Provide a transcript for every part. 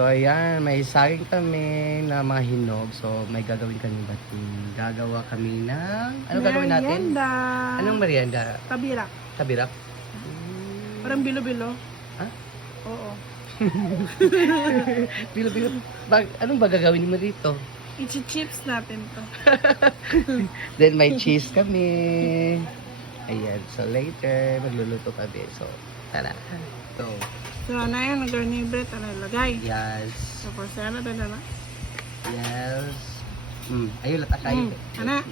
So ayan, may saging kami na mga hinog. So may gagawin kami bating. Gagawa kami ng... Anong gagawin natin? Merienda. Anong merienda? Tabirak. Tabirak? Parang bilo-bilo. Ha? Oo. Bilo-bilo. Anong ba gagawin mo dito? I-chips natin to. Then may cheese kami. Ayan. So later, magluluto kami. So, tara. So, ano yung nag-garnier ano ilagay? Yes. Tapos, ano ito na? Yes. Ayun, latak kayo. Ana.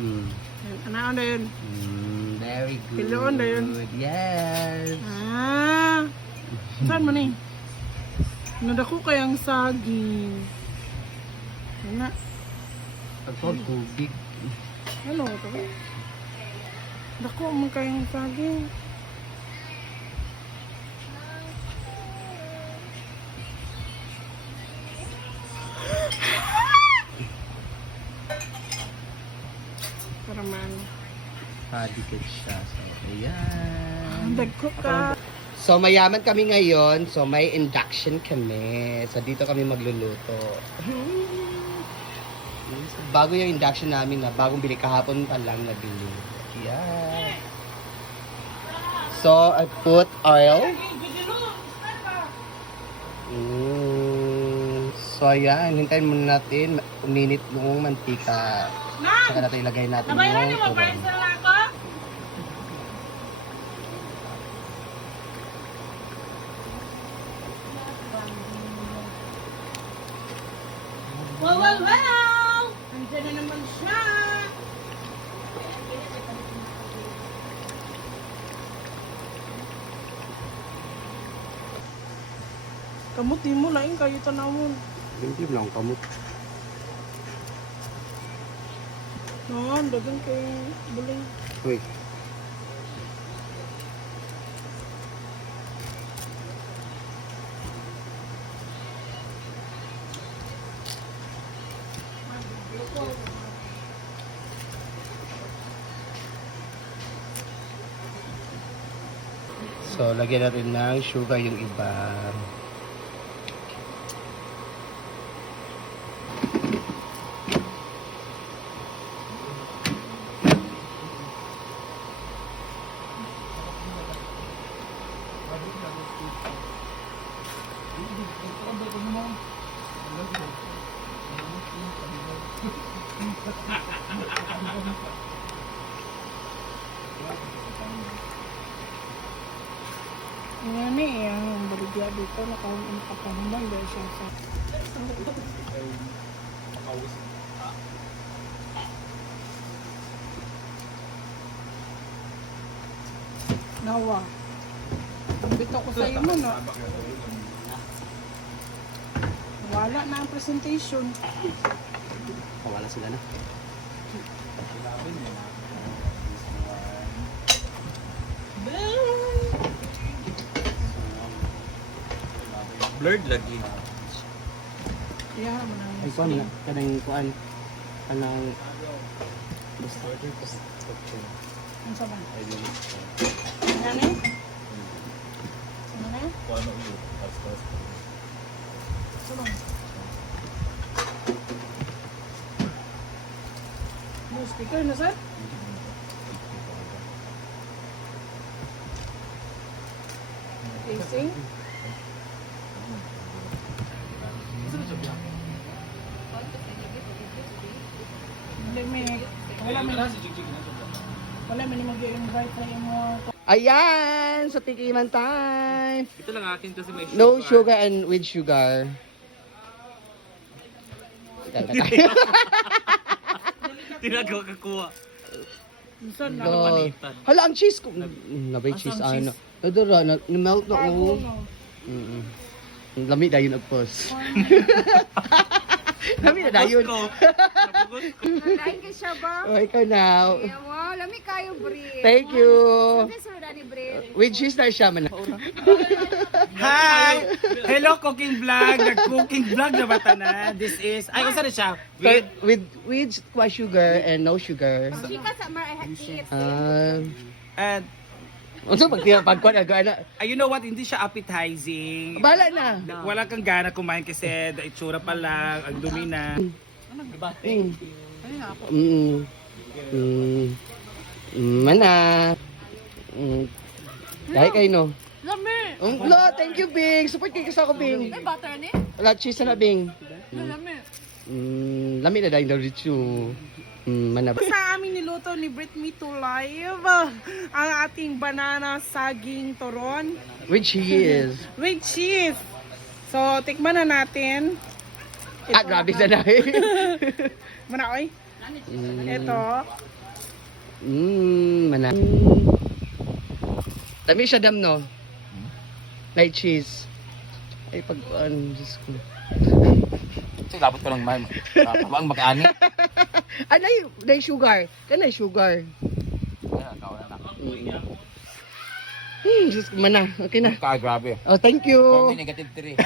Ano yun? Very good. Piloon na yun. Yes. Saan mo ni? Nadako kayang saging. Ano? Pagpag tubig. Ano ito? Dako mo kayang saging. Para man. Padikit siya. So, ayan. Dagko ka. So, mayaman kami ngayon. So, may induction kami. So, dito kami magluluto. Bago yung induction namin na bagong bili kahapon pa lang nabili. Yeah. So, I put oil. So, ayan. Hintayin muna natin uminit yung mantika. Saka natin ilagay natin yung turong. Wow! Andiyan na naman siya! Kamuti mo, laing kayo tanawon. Hindi lang kamot. No, dagan kay buling. Uy. So, lagyan natin ng sugar yung iba. Yan eh, ang baligya dito, nakapahuman dahil siya sa... Nawa. Bito ko sa iyo mo, no? Wala na ang presentation. Pawala sila na. Blurred lagi. Kaya mo nang... Ay, kuhan na. Kanang kuhan. Kanang... Basta. Ano sa ba? Ano eh? Ano na? Ano yun? Pastas. Sulong. No speaker na, sir? Facing? Hindi may... Wala may mag-invite na yung mga... Ayan! Sa tikiman time! Ito lang akin kasi may sugar. No sugar and with sugar. Tinagawa kakuha. Minsan na... God. Hala, ang cheese ko. Nabay cheese, ano. Nadura, na-melt na ako. Lami na yun agpos. Lami na yun. Lain kay siya ba? Oh, ikaw na. Kaya mo, lami kayo, Bri. Thank you. Saan sunod ni Bri? With cheese na siya man. Hi! Hello, cooking vlog. Nag-cooking vlog na ba na? This is... Ay, kung saan siya? With sugar and no sugar. Chika sa Mar, I had chips. And Unsa pagkuan agana? You know what? Hindi siya appetizing. Bala na. Wala kang gana kumain kasi itsura pa lang, ang dumi na. Mm. Mana. Dahil kayo no. Lami! Lo, thank you Bing. Support kayo sa ako Bing. May butter ni? Wala cheese na Bing. Lami. Lami na dahil daw dito. Mana ba? Sa amin niluto ni Brit Me to Live ang ating banana saging turon With cheese. with cheese. So, tikman na natin. Ah, grabe na dahil. Manaoy. Ito. Mana. Dami siya dam no. Light cheese. Ay pag Diyos ko. Kasi dapat ko lang ang makaani. Ah, nay sugar. Kanay sugar. Diyos ko, mana. Okay na. Grabe. Oh, thank you. Negative 3.